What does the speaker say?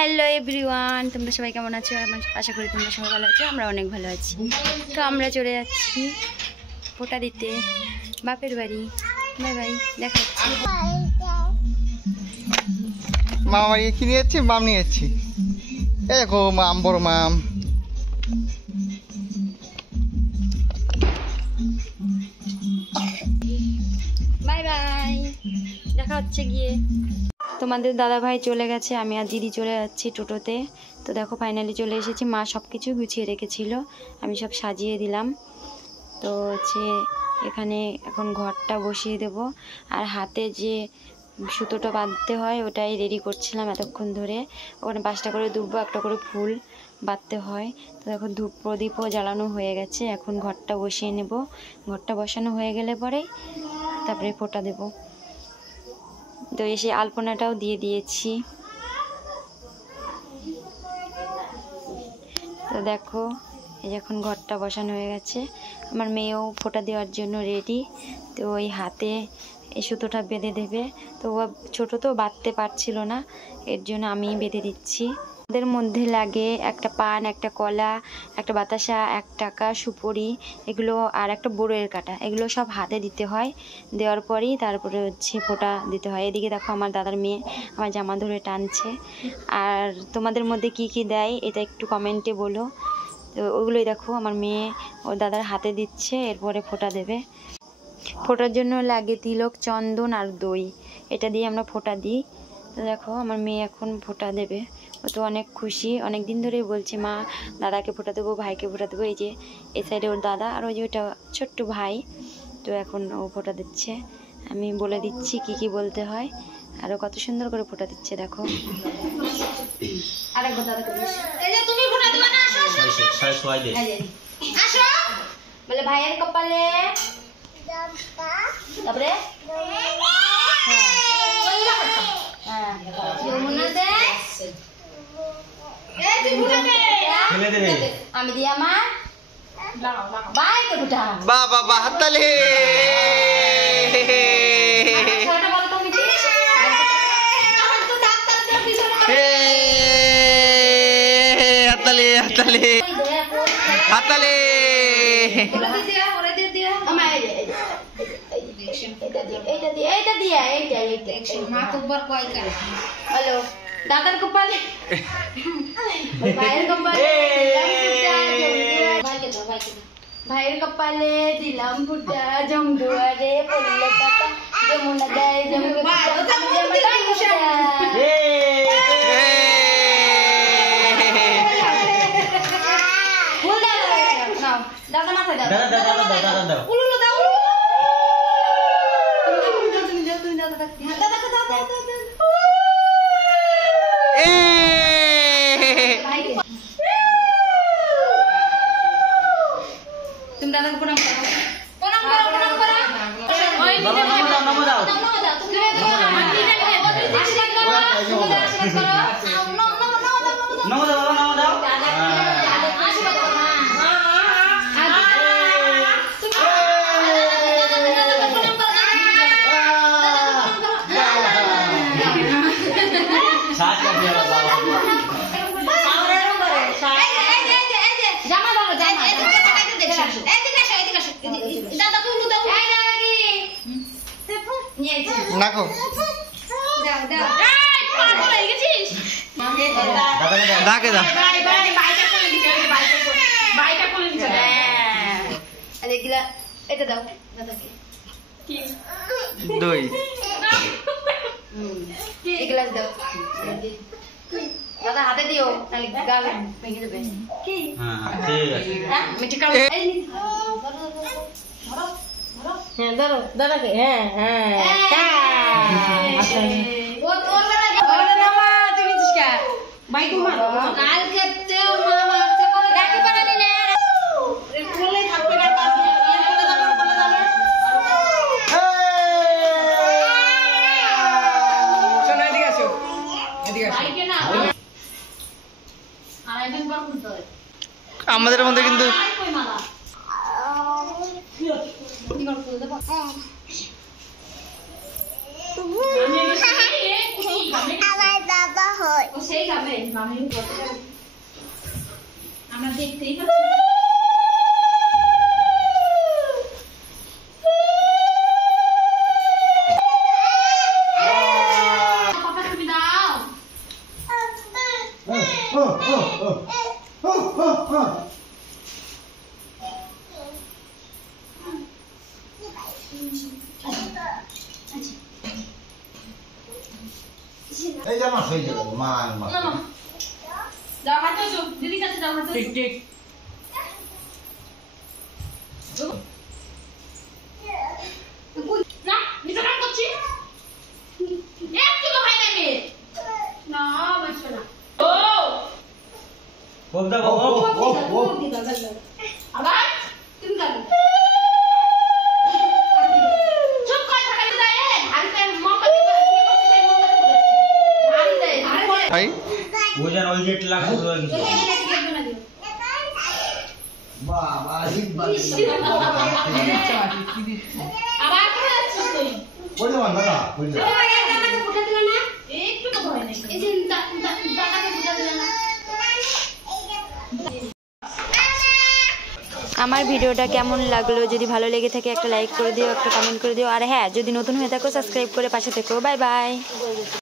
Hello everyone, তোমরা সবাই কেমন আছো? আশা করি তোমরা সবাই ভালো আছো। আমরা অনেক ভালো আছি। তো আমরা চলে যাচ্ছি ফোঁটা দিতে বাপের বাড়ি। বাই বাই, দেখা হচ্ছে। মামা বাড়ি কি নিয়ে যাচ্ছি? মাম নিয়ে যাচ্ছি। দেখো মাম, বড় মাম। বাই বাই, দেখা হচ্ছে গিয়ে। তোমাদের দাদা ভাই চলে গেছে, আমি আর দিদি চলে যাচ্ছি টোটোতে। তো দেখো ফাইনালি চলে এসেছি। মা সব কিছু গুছিয়ে রেখেছিল, আমি সব সাজিয়ে দিলাম। তো হচ্ছে এখানে এখন ঘরটা বসিয়ে দেব, আর হাতে যে সুতোটা বাঁধতে হয় ওটাই রেডি করছিলাম এতক্ষণ ধরে। ওখানে 5টা করে ধূপ, একটা করে ফুল বাঁধতে হয়। তো দেখো ধূপ প্রদীপও জ্বালানো হয়ে গেছে। এখন ঘরটা বসিয়ে নেব। ঘরটা বসানো হয়ে গেলে পরেই তারপরে ফোঁটা দেব। তো এসে আলপনাটাও দিয়ে দিয়েছি। তো দেখো এই যখন ঘরটা বসানো হয়ে গেছে, আমার মেয়েও ফোঁটা দেওয়ার জন্য রেডি। তো ওই হাতে এই সুতোটা বেঁধে দেবে। তো ও ছোটো তো বাঁধতে পারছিল না, এর জন্য আমি বেঁধে দিচ্ছি। ওদের মধ্যে লাগে একটা পান, একটা কলা, একটা বাতাসা, 1 টাকা, সুপুরি, এগুলো আর একটা বড়ের কাটা, এগুলো সব হাতে দিতে হয়। দেওয়ার পরেই তারপরে হচ্ছে ফোঁটা দিতে হয়। এদিকে দেখো আমার দাদার মেয়ে আমার জামা ধরে টানছে। আর তোমাদের মধ্যে কি কি দেয় এটা একটু কমেন্টে বলো। তো ওগুলোই দেখো আমার মেয়ে ওর দাদার হাতে দিচ্ছে, এরপরে ফোঁটা দেবে। ফোঁটার জন্য লাগে তিলক, চন্দন আর দই, এটা দিয়ে আমরা ফোঁটা দিই। তো দেখো আমার মেয়ে এখন ফোঁটা দেবে। ও তো অনেক খুশি, অনেক দিন ধরেই বলছে মা দাদাকে ফোঁটা দেবো, ভাইকে ফোঁটা দেবো। এই যে এই সাইডে ওর দাদা, আর ওই যে ওটা ছোট্ট ভাই। তো এখন ও ফোঁটা দিচ্ছে, আমি বলে দিচ্ছি কি কি বলতে হয়। আরও কত সুন্দর করে ফোঁটা দিচ্ছে দেখো। আরেকবার দাদাকে দিস। এই যে তুমি ফোঁটা দিবা না, আসো আসো। বলে ভাইয়ের কপালে, তারপরে আমি দিই আমার ভাইকে ফুটা। বাবা বা হাততালি। হাততালি হাততালি হাততালি। হ্যালো দাদার কপালে, ভাইয়ের কপালে, ভাইয়ের কপালে দিলাম ফুটা, জমদুয়ারে পড়ল পাতা, যমুনা দেয় দাদা মাথায় দাও, দাদা তুমি দাদাকে প্রণাম করো, প্রণাম করো, প্রণাম করো। ওই নিচে নমো দাও, আশীর্বাদ করো, আশীর্বাদ করো, নমো দাও, নমো দাও, আশীর্বাদ করো। নাকো দাকে দাও। এটা দাও দই, গ্লাস দাও দাদা, হাতে দিও নাহলে গাল ভেঙে দেবে। কি মিষ্টি খাও। হ্যাঁ ধরো দাদাকে, হ্যাঁ হ্যাঁ আমাদের মধ্যে কিন্তু আমার বাবা হয় ও সেই খাবে মামির কথা আমরা দেখতেই পাচ্ছি পাপা তুমি দাও এই যে আমার হয়ে যাবে মা মা না মা দাও হাতে দাও দিদি কাছে দাও হাতে ঠিক ঠিক না নিচে কাম করছি একটু তো ভাই নাই মেয়ে না বসো না ও বলদা ও ও আবার তুমি গালি চুপ কর থাকা যায় হারিতে মক্কা দিতে কি করছিস এই মক্কা হারিতে ভাই ওজন ওই গেট লাগা হয়ে গেছে দিও বাবা হিট বাদ আবার করে যাচ্ছিস তুই বলে বান্দা না বলে টাকাকে ফুটা দিলে না একটু তো ভয় নেই এই যে টাকাকে ফুটা দিলে না আমার ভিডিওটা কেমন লাগলো, যদি ভালো লেগে থাকে একটা লাইক করে দিও, একটা কমেন্ট করে দিও, আর হ্যাঁ যদি নতুন হয়ে থাকো সাবস্ক্রাইব করে পাশে থেকো। Bye bye.